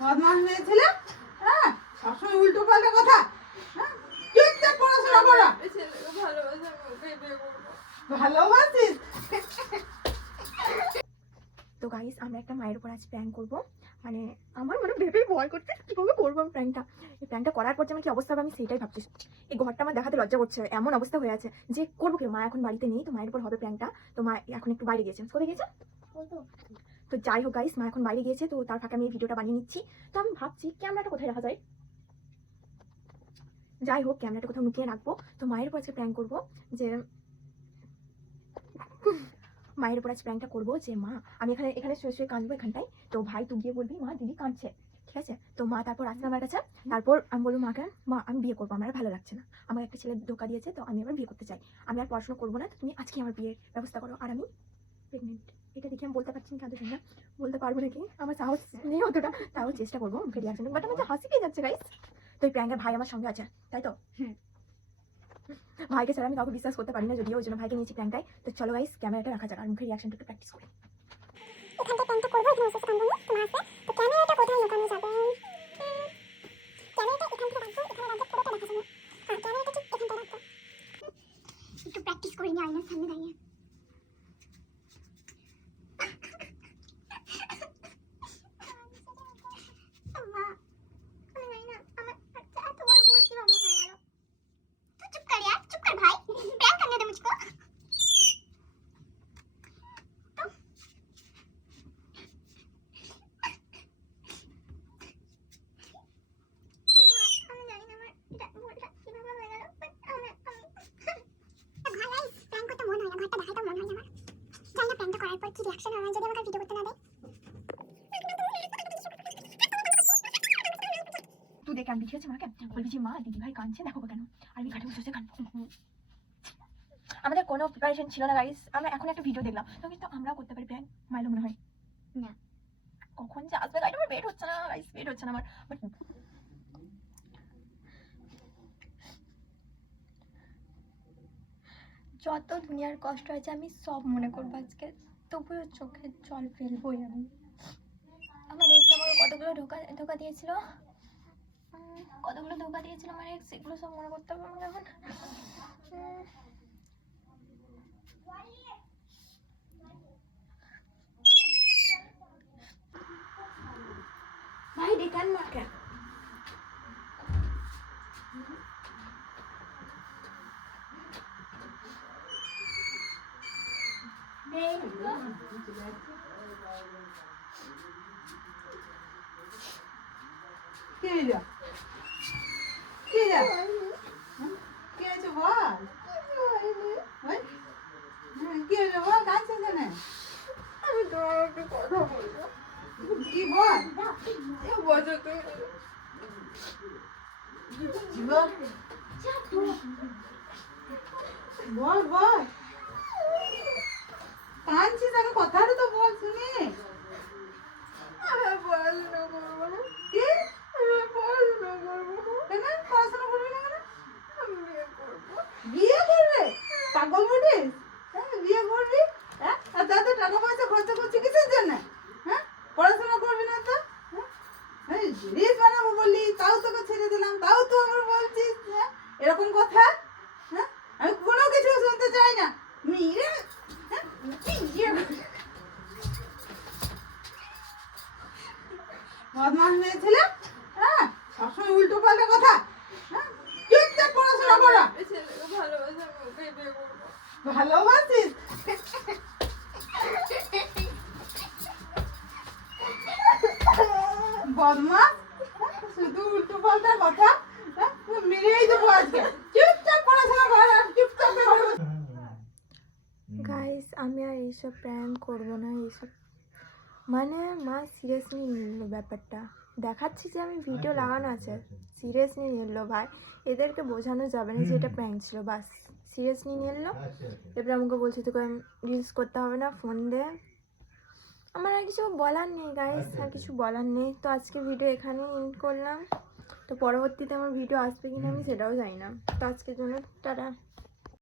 বদমাস মেয়ে ছেলে, হ্যাঁ সবসময় উল্টো পাল্টা কথা। হ্যাঁ চুপচাপ পড়াশোনা করো। ভালোবাসিস? তো গাইস আমরা একটা মায়ের উপর আজ প্র্যাঙ্ক করবো, মানে আমার মনে ভেবেই ভয় করছে কিভাবে করবো আমি প্র্যাঙ্কটা। এই প্র্যাঙ্কটা করার পর যে আমার কি অবস্থা হবে আমি সেটাই ভাবছি। এই ঘরটা আমার দেখাতে লজ্জা করছে, এমন অবস্থা হয়ে আছে যে করবো কি। মা এখন বাড়িতে নেই, তো মায়ের উপর হবে প্র্যাঙ্কটা। তো মা এখন একটু বাইরে গেছে। কোথায় গেছে? তো যাই হোক গাইস, মা এখন বাইরে গিয়েছে, তো তার ফাঁকে আমি এই ভিডিওটা বানিয়ে নিচ্ছি। তো আমি ভাবছি ক্যামেরাটা কোথায় রাখা যায়। যাই হোক ক্যামেরাটা কোথাও লুকিয়ে রাখবো। তো মায়ের উপর আজকে প্র্যাঙ্ক করবো যে মায়ের উপর আজ প্র্যাঙ্কটা করবো যে মা আমি এখানে শুয়ে শুয়ে কাঁদবো এখানটায়। তো ভাই তুই গিয়ে বলবি মা দিদি কাঁদছে, ঠিক আছে? তো মা তারপর আসবে আমার কাছে। তারপর আমি বলবো মাকে মা আমি বিয়ে করবো, আমার আর ভালো লাগছে না, আমার একটা ছেলে ধোকা দিয়েছে, তো আমি আবার বিয়ে করতে চাই, আমি আর পড়াশোনা করবো না, তো তুমি আজকে আমার বিয়ের ব্যবস্থা করো। আর আমি প্রেগনেন্ট, এটা দেখে আমি বলতে পারছি না কাঁদো না, বলতে পারবো নাকি, আমার সাহস নেই অতটা, তাও চেষ্টা করবো মুখে রিয়াকশন। বাট আমার হাসি পেয়ে যাচ্ছে গাইস। তো এই প্র্যাঙ্কের ভাই আমার সঙ্গে আছে, তাই তো? ভাইকে ছাড়া আমি কাউকে বিশ্বাস করতে পারি না, যদিও ওই জন্য ভাইকে নিয়েছি প্র্যাঙ্কটাই। তো চলো গাইস ক্যামেরাটা রাখা যাক আর মুখের রিয়াকশনটা একটু প্র্যাকটিস করি। এখানটা প্যান্টটা করবো, এখানে বসে কান্দবো তোমার আছে। তো ক্যামেরাটা কোথায় লুকানো যাবে? ক্যামেরাটা এখান থেকে রাখবো, এখানে রাখবো পুরোটা দেখা যাবে। হ্যাঁ ক্যামেরাটা ঠিক এখানটা রাখবো। একটু প্র্যাকটিস করে নিই আয়নার সামনে দাঁড়িয়ে। মা আমি জানি না আমার এত বড় ভুল কিভাবে হয়ে গেল। তুই চুপ কর यार, চুপ কর ভাই, প্র্যাঙ্ক करने दे मुझको। তুই দেখে আনবি, ঠিক আছে? মাকে বলবি যে মা দিদি ভাই কাঁদছে, দেখো কেন। আর আমি ঘাটে বসে কাঁদবো। আমাদের কোনো প্রিপারেশন ছিল না গাইস, আমরা এখন একটা ভিডিও দেখলাম, তো কিন্তু আমরাও করতে পারি প্র্যাঙ্ক, মাইলো মনে হয় না। কখন যে আসবে গাইস, আমার ওয়েট হচ্ছে না গাইস, ওয়েট হচ্ছে না আমার। যত দুনিয়ার কষ্ট আছে আমি সব মনে করবো আজকে, তবুও চোখের জল ফেলবোই আমি। আমার এক্স আমাকে কতগুলো ধোকা দিয়েছিল, আমার এক্স, এগুলো সব মনে করতে হবে আমাকে এখন। ভাই ডেকান মাকে কে এলো? কে এলো? কে আছে বল? কে এলো বল? কাঁদছিস কেন? আমি তোমার একটু কথা বলবো। কি বল? বসো তুমি। বল বল, কাঁদছিস, আগে কথাটা তো বল শুনি। আমি পড়াশোনা করবো না। কি? আমি পড়াশোনা করবো না। কেন পড়াশোনা করবি না কেন? আমি বিয়ে করবো। বিয়ে করবে? পাগল বুঝিস? হ্যাঁ বিয়ে করবি? হ্যাঁ আর তাতে টাকা পয়সা খরচা করছি কিসের জন্য? হ্যাঁ পড়াশোনা করবি না তো? হ্যাঁ রিলস বানাবো বললি, তাও তোকে ছেড়ে দিলাম, তাও তো আমার বলছিস। হ্যাঁ এরকম কথা? হ্যাঁ আমি কোনো কিছু শুনতে চাই না। মেয়ে বদমাস মেয়ে ছেলে, হ্যাঁ সবসময় উল্টো পাল্টা কথা। হ্যাঁ চুপচাপ পড়াশোনা করো। ভালোবাসিস? বদমাস, শুধু উল্টো পাল্টা কথা। মেরেই দেবো আজকে। চুপচাপ পড়াশোনা কর আর চুপচাপ ঘরে বসে। গাইস আমি আর এইসব প্র্যাঙ্ক করবো না, এইসব মানে মা সিরিয়াসলি নিল ব্যাপারটা, দেখাচ্ছি যে আমি ভিডিও লাগানো আছে, সিরিয়াসলি নিল ভাই। এদেরকে বোঝানো যাবে না যে এটা প্র্যাঙ্ক ছিল, বাস সিরিয়াসলি নিল। এবার আমাকে বলছে তোকে রিলস করতে হবে না, ফোন দে। আমার আর কিছু বলার নেই গাইস, আর কিছু বলার নেই। তো আজকে ভিডিও এখানেই এন্ড করলাম। তো পরবর্তীতে আমার ভিডিও আসবে কিনা আমি সেটাও জানি না। তো আজকের জন্য টাটা।